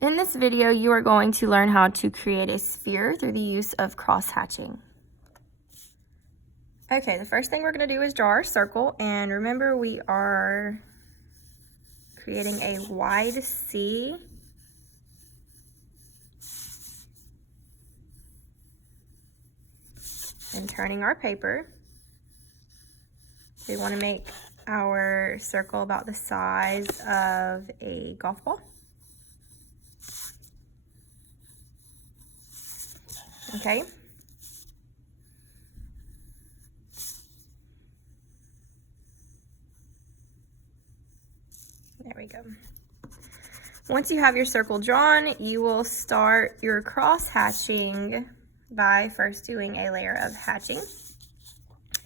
In this video, you are going to learn how to create a sphere through the use of cross-hatching. Okay, the first thing we're going to do is draw our circle, and remember we are creating a wide C and turning our paper. We want to make our circle about the size of a golf ball. Okay. There we go. Once you have your circle drawn, you will start your cross hatching by first doing a layer of hatching.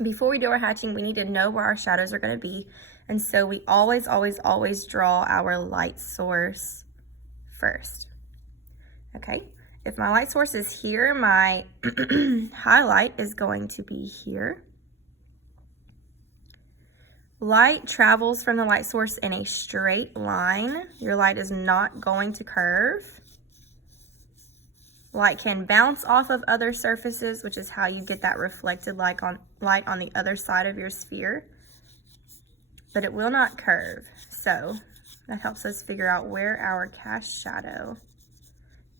Before we do our hatching, we need to know where our shadows are going to be, and so we always draw our light source first. Okay, if my light source is here, my highlight is going to be here. Light travels from the light source in a straight line. Your light is not going to curve. Light can bounce off of other surfaces, which is how you get that reflected light on the other side of your sphere, but it will not curve. So that helps us figure out where our cast shadow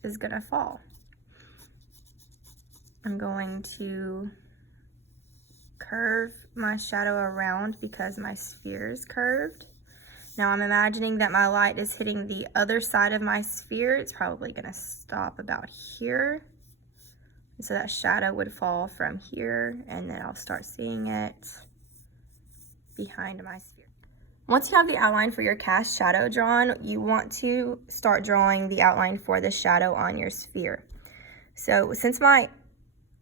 is going to fall. I'm going to curve my shadow around because my sphere is curved. Now I'm imagining that my light is hitting the other side of my sphere. It's probably going to stop about here. And so that shadow would fall from here, and then I'll start seeing it behind my sphere. Once you have the outline for your cast shadow drawn, you want to start drawing the outline for the shadow on your sphere. So since my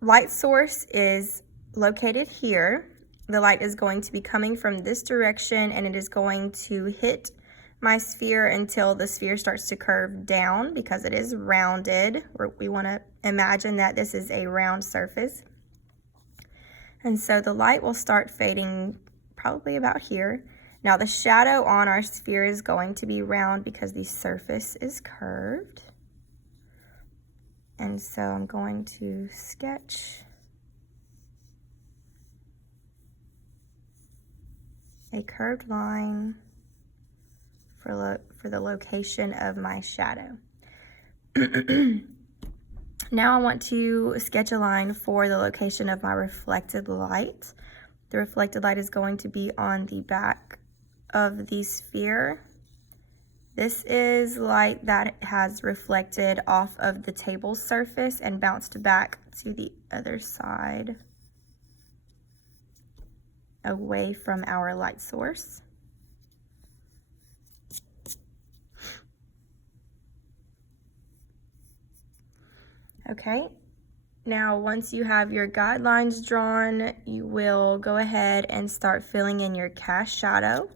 light source is located here, the light is going to be coming from this direction, and it is going to hit my sphere until the sphere starts to curve down because it is rounded. We want to imagine that this is a round surface. And so the light will start fading probably about here. Now the shadow on our sphere is going to be round because the surface is curved. And so I'm going to sketch a curved line for the location of my shadow. Now I want to sketch a line for the location of my reflected light. The reflected light is going to be on the back of the sphere. This is light that has reflected off of the table surface and bounced back to the other side, away from our light source. Okay, now once you have your guidelines drawn, you will go ahead and start filling in your cast shadow.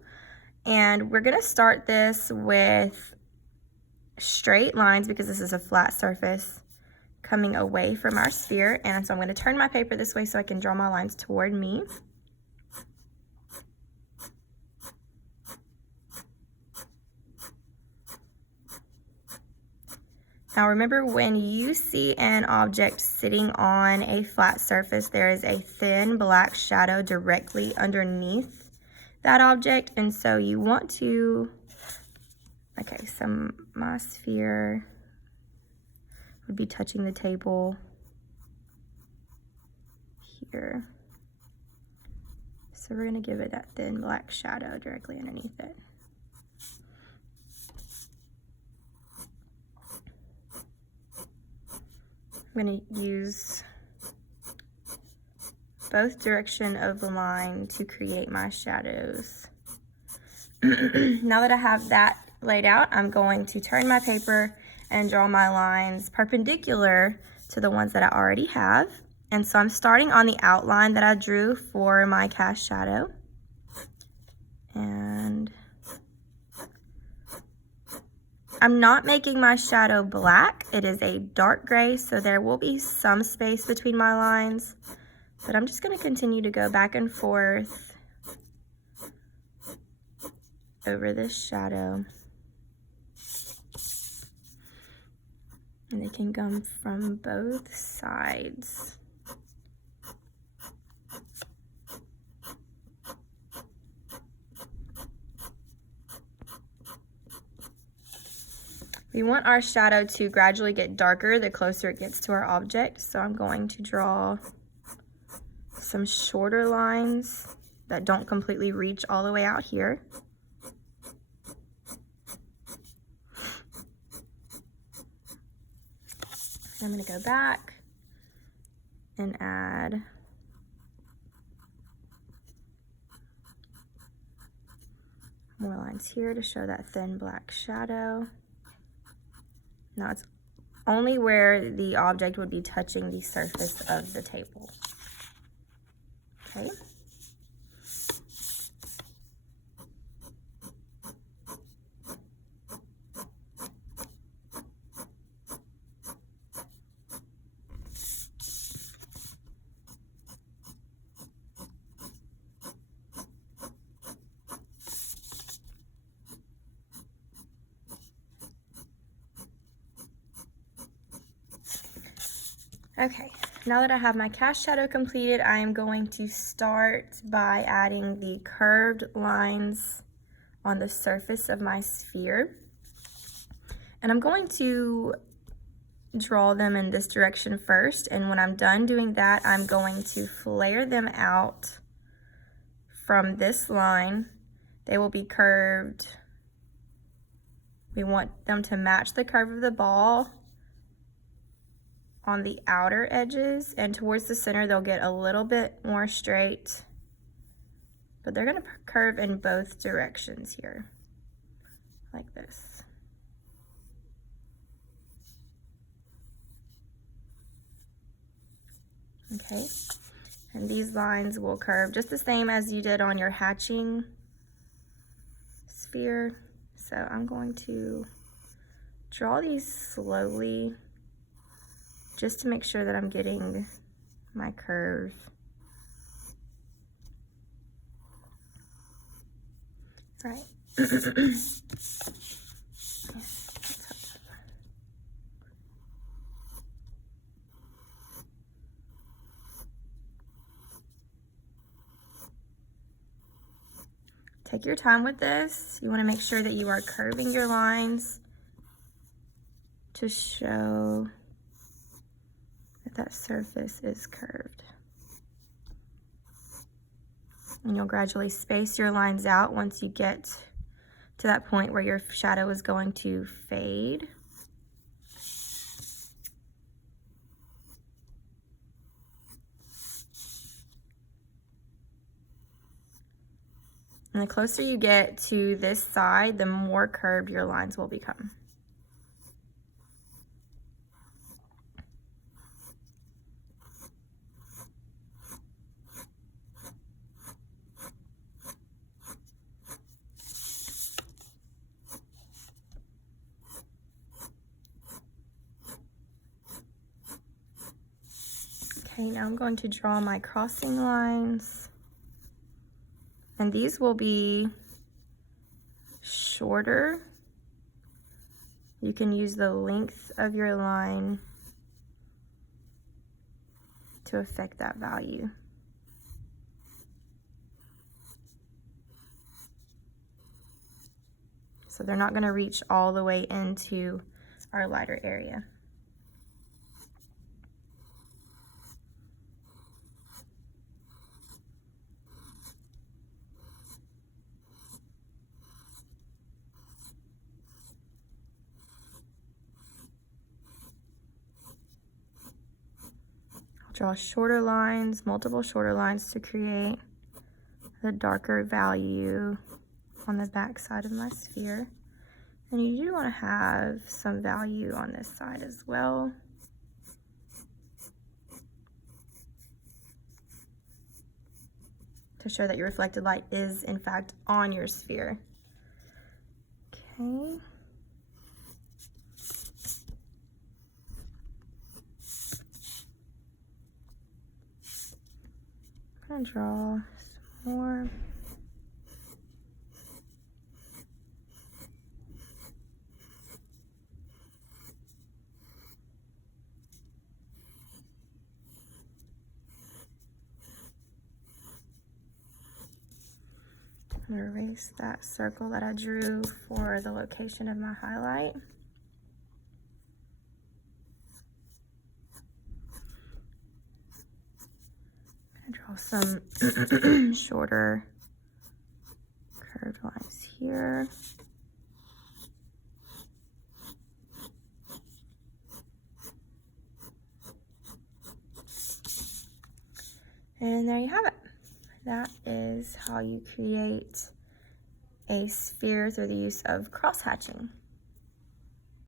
And we're going to start this with straight lines because this is a flat surface coming away from our sphere. And so I'm going to turn my paper this way so I can draw my lines toward me. Now remember, when you see an object sitting on a flat surface, there is a thin black shadow directly underneath that object, and so you want to, okay, so my sphere would be touching the table here. So we're going to give it that thin black shadow directly underneath it. I'm going to use both direction of the line to create my shadows. Now that I have that laid out, I'm going to turn my paper and draw my lines perpendicular to the ones that I already have. And so I'm starting on the outline that I drew for my cast shadow. And I'm not making my shadow black. It is a dark gray, so there will be some space between my lines. But I'm just going to continue to go back and forth over this shadow. And they can come from both sides. We want our shadow to gradually get darker the closer it gets to our object. So I'm going to draw some shorter lines that don't completely reach all the way out here. I'm going to go back and add more lines here to show that thin black shadow. Now it's only where the object would be touching the surface of the table. Okay. Okay, now that I have my cast shadow completed, I am going to start by adding the curved lines on the surface of my sphere. And I'm going to draw them in this direction first, and when I'm done doing that, I'm going to flare them out from this line. They will be curved. We want them to match the curve of the ball on the outer edges, and towards the center they'll get a little bit more straight, but they're going to curve in both directions here, like this. Okay, and these lines will curve just the same as you did on your hatching sphere. So I'm going to draw these slowly just to make sure that I'm getting my curve. Right. Take your time with this. You want to make sure that you are curving your lines to show that surface is curved. And you'll gradually space your lines out once you get to that point where your shadow is going to fade. And the closer you get to this side, the more curved your lines will become. Okay, now I'm going to draw my crossing lines. And these will be shorter. You can use the length of your line to affect that value. So they're not going to reach all the way into our lighter area. Draw shorter lines, multiple shorter lines to create the darker value on the back side of my sphere. And you do want to have some value on this side as well. To show that your reflected light is in fact on your sphere. Okay. I'm gonna draw some more. I'm going to erase that circle that I drew for the location of my highlight. I draw some shorter curved lines here. And there you have it. That is how you create a sphere through the use of cross hatching.